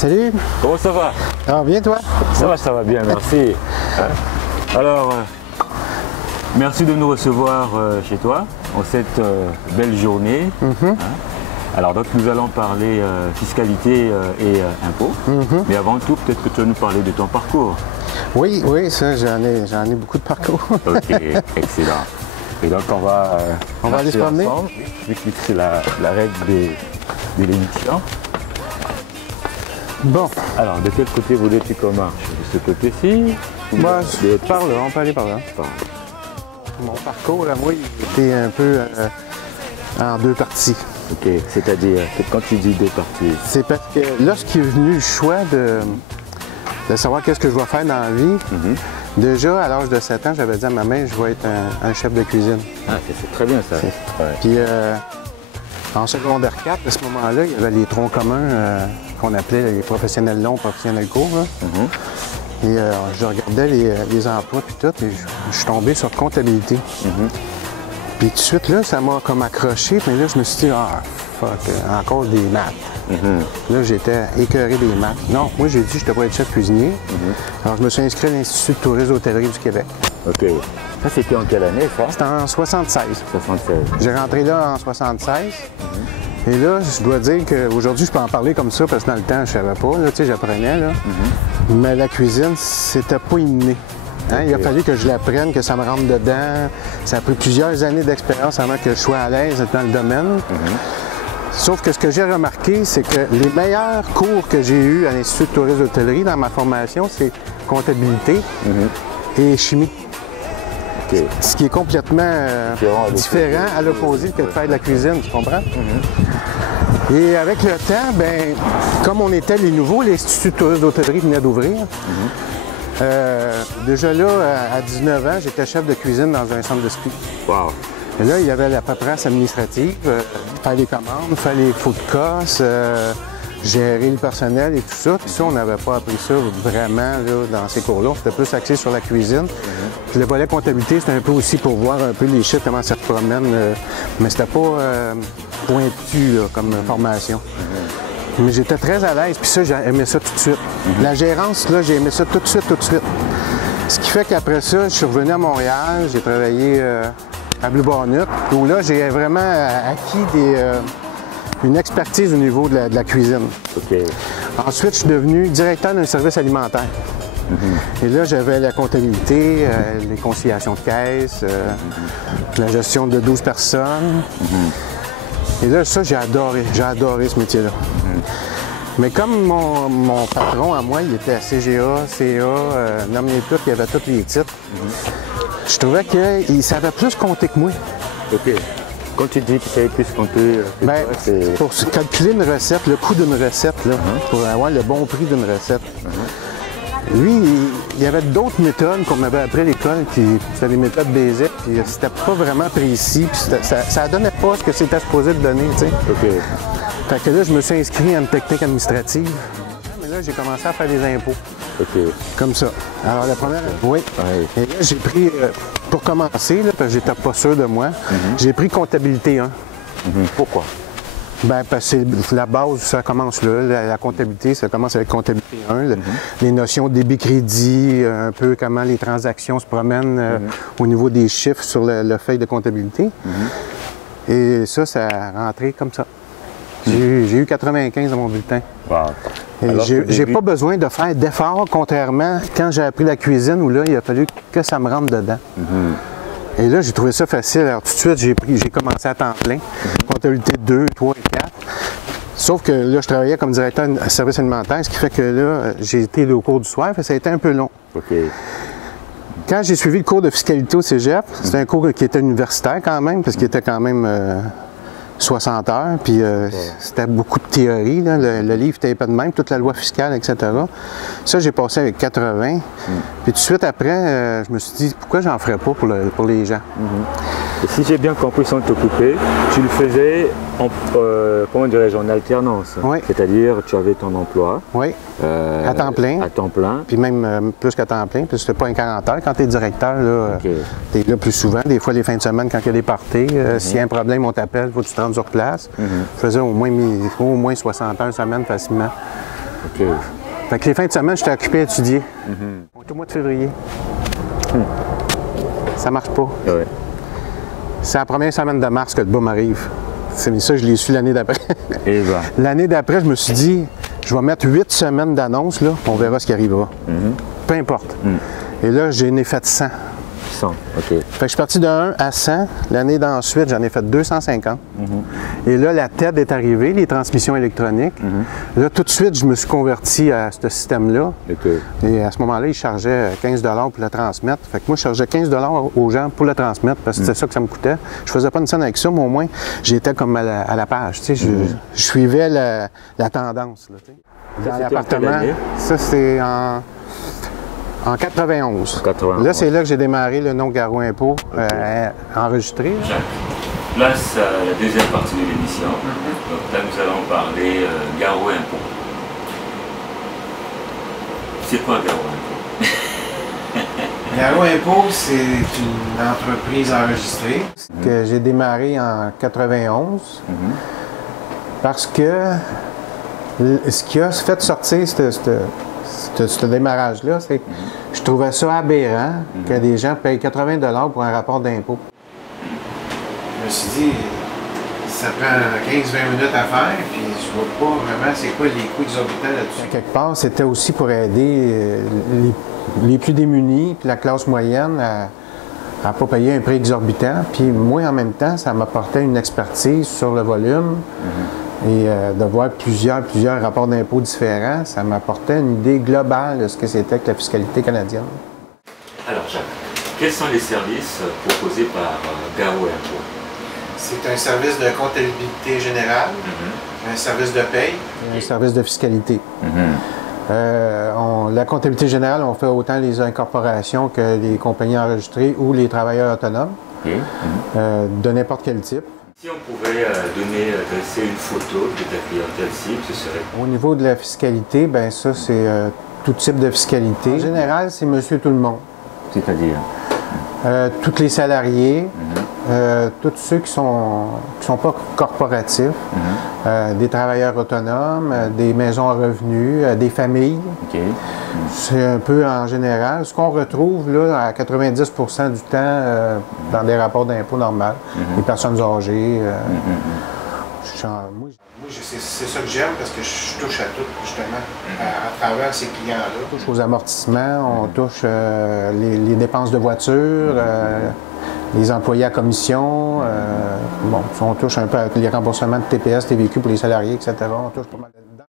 Salut! Comment ça va? Ça va bien, toi? Ça va bien, merci. Alors, merci de nous recevoir chez toi en cette belle journée. Alors, donc, nous allons parler fiscalité et impôts. Mais avant tout, peut-être que tu vas nous parler de ton parcours. Oui, ça, j'en ai beaucoup de parcours. Ok, excellent. Et donc, on va aller se promener. Vu que c'est la règle de l'émission. Bon. Alors, de quel côté voulais-tu qu'on marche? De ce côté-ci? Bah, par là, on peut aller par là. Mon parcours, à moi, il était un peu en deux parties. Ok, c'est-à-dire, quand tu dis deux parties? C'est parce que lorsqu'il est venu le choix de savoir qu'est-ce que je vais faire dans la vie, déjà, à l'âge de 7 ans, j'avais dit à ma mère, je vais être un chef de cuisine. Ah, c'est très bien ça. Ouais. Puis, en secondaire 4, à ce moment-là, il y avait les troncs communs qu'on appelait les professionnels longs, professionnels courts. Et je regardais les emplois puis tout, et je suis tombé sur comptabilité. Puis tout de suite, là, ça m'a comme accroché, mais là, je me suis dit, ah, fuck, encore des maths. Là, j'étais écœuré des maths. Non, moi, j'ai dit, je devrais être chef cuisinier. Alors, je me suis inscrit à l'Institut de tourisme et hôtellerie du Québec. OK. Ça, c'était en quelle année, ça? C'était en 76. 76. J'ai rentré là en 76. Et là, je dois dire qu'aujourd'hui, je peux en parler comme ça, parce que dans le temps, je savais pas, là, tu sais, j'apprenais, là. Mais la cuisine, c'était pas inné. Hein? Il a fallu que je l'apprenne, que ça me rentre dedans. Ça a pris plusieurs années d'expérience avant que je sois à l'aise dans le domaine. Sauf que ce que j'ai remarqué, c'est que les meilleurs cours que j'ai eus à l'Institut de tourisme et d'hôtellerie dans ma formation, c'est comptabilité et chimie. Okay. Ce qui est complètement différent à l'opposé que de faire de la cuisine, tu comprends? Et avec le temps, ben, comme on était les nouveaux, l'Institut de tourisme d'hôtellerie venait d'ouvrir. Déjà là, à 19 ans, j'étais chef de cuisine dans un centre de ski. Wow. Et là, il y avait la paperasse administrative, faire les commandes, faire les faux de casse, gérer le personnel et tout ça. Puis ça, on n'avait pas appris ça vraiment là, dans ces cours-là. C'était plus axé sur la cuisine. Puis le volet comptabilité, c'était un peu aussi pour voir un peu les chiffres, comment ça se promène. Mais c'était pas pointu là, comme formation. Mais j'étais très à l'aise, puis ça, j'ai aimé ça tout de suite. La gérance, là, j'ai aimé ça tout de suite. Ce qui fait qu'après ça, je suis revenu à Montréal, j'ai travaillé à Blue Bonnet, où là, j'ai vraiment acquis une expertise au niveau de la cuisine. Okay. Ensuite, je suis devenu directeur d'un service alimentaire. Et là, j'avais la comptabilité, les conciliations de caisse, la gestion de 12 personnes. Et là, ça, j'ai adoré ce métier-là. Mais comme mon patron à moi, il était à CGA, CA, nommé tout, il avait tous les titres, je trouvais qu'il savait plus compter que moi. OK. Quand tu dis qu'il savait plus compter, c'est pour calculer une recette, le coût d'une recette, là, pour avoir le bon prix d'une recette. Lui, il y avait d'autres méthodes qu'on m'avait appris à l'école, qui c'était des méthodes basiques, puis c'était pas vraiment précis, puis ça donnait pas ce que c'était supposé de donner, tu sais. OK. Fait que là, je me suis inscrit à une technique administrative. Mais là, j'ai commencé à faire des impôts. OK. Comme ça. Alors, la première... Oui. Et là, j'ai pris, pour commencer, là, parce que j'étais pas sûr de moi, j'ai pris comptabilité 1. Pourquoi? Ben, parce que c'est la base, ça commence là. La comptabilité, ça commence avec comptabilité 1. Les notions débit-crédit, un peu comment les transactions se promènent au niveau des chiffres sur le feuille de comptabilité. Et ça a rentré comme ça. J'ai eu 95 dans mon bulletin. Wow. J'ai pas besoin de faire d'efforts, contrairement quand j'ai appris la cuisine, où là, il a fallu que ça me rentre dedans. Et là, j'ai trouvé ça facile. Alors, tout de suite, j'ai commencé à temps plein. Comptabilité 2, 3 et 4. Sauf que là, je travaillais comme directeur de service alimentaire, ce qui fait que là, j'ai été au cours du soir, ça a été un peu long. OK. Quand j'ai suivi le cours de fiscalité au cégep, c'était un cours qui était universitaire quand même, parce qu'il était quand même 60 heures, puis c'était beaucoup de théorie. Là. Le livre était pas de même, toute la loi fiscale, etc. Ça, j'ai passé avec 80. Puis tout de suite après, je me suis dit, pourquoi j'en ferais pas pour les gens? Et si j'ai bien compris sans te couper, tu le faisais en, comment dirais-je, en alternance. Oui. C'est-à-dire, tu avais ton emploi. Oui. À temps plein. À temps plein. Puis même plus qu'à temps plein, parce que c'était pas un 40 heures. Quand tu es directeur, là, tu es là plus souvent. Des fois, les fins de semaine, quand il y a des parties, s'il y a un problème, on t'appelle, il faut que tu te rendes sur place. Je faisais au moins 60 heures semaine facilement. OK. Fait que les fins de semaine, j'étais occupé à étudier. On est au mois de février. Ça marche pas. Ouais. C'est la première semaine de mars que le boom arrive. C'est ça, je l'ai su l'année d'après. Et ben. L'année d'après, je me suis dit, je vais mettre 8 semaines d'annonce, là, on verra ce qui arrivera. Peu importe. Et là, j'en ai fait 100. 100, OK. Fait que je suis parti de 1 à 100. L'année d'ensuite, j'en ai fait 250. Et là, la TED est arrivée, les transmissions électroniques. Là, tout de suite, je me suis converti à ce système-là. OK. Et à ce moment-là, ils chargeaient 15 pour le transmettre. Fait que moi, je chargeais 15 aux gens pour le transmettre parce que c'était ça que ça me coûtait. Je faisais pas une scène avec ça, mais au moins, j'étais comme à la page. Tu sais, je suivais la tendance. Là, tu sais. Dans l'appartement, ça, c'est en 91. 91. Là, c'est là que j'ai démarré le nom Garot Impôt enregistré. Jacques, place à la deuxième partie de l'émission. Donc là, nous allons parler Garot Impôt. C'est quoi Garot Impôt? Garot Impôt, c'est une entreprise enregistrée que j'ai démarré en 91 parce que ce qui a fait sortir ce démarrage-là, c'est que je trouvais ça aberrant que des gens payent 80 pour un rapport d'impôt. Je me suis dit, ça prend 15-20 minutes à faire, puis je vois pas vraiment c'est quoi les coûts exorbitants là-dessus. Quelque part, c'était aussi pour aider les plus démunis, puis la classe moyenne à ne pas payer un prix exorbitant. Puis moi, en même temps, ça m'apportait une expertise sur le volume. Et de voir plusieurs rapports d'impôts différents, ça m'apportait une idée globale de ce que c'était que la fiscalité canadienne. Alors Jacques, quels sont les services proposés par Garot Impôt? C'est un service de comptabilité générale, un service de paye et un service de fiscalité. La comptabilité générale, on fait autant les incorporations que les compagnies enregistrées ou les travailleurs autonomes, de n'importe quel type. Si on pouvait dresser une photo de ta clientèle cible, ce serait... Au niveau de la fiscalité, bien ça, c'est tout type de fiscalité. En général, c'est monsieur tout le monde. C'est-à-dire? Tous les salariés, tous ceux qui sont pas corporatifs, des travailleurs autonomes, des maisons à revenus, des familles. OK. C'est un peu en général ce qu'on retrouve là, à 90 du temps dans des rapports d'impôt normaux, les personnes âgées. Moi, c'est ça que j'aime parce que je touche à tout, justement, à travers ces clients-là. On touche aux amortissements, on touche les dépenses de voiture, les employés à commission. On touche un peu à les remboursements de TPS, TVQ pour les salariés, etc. On touche pas mal de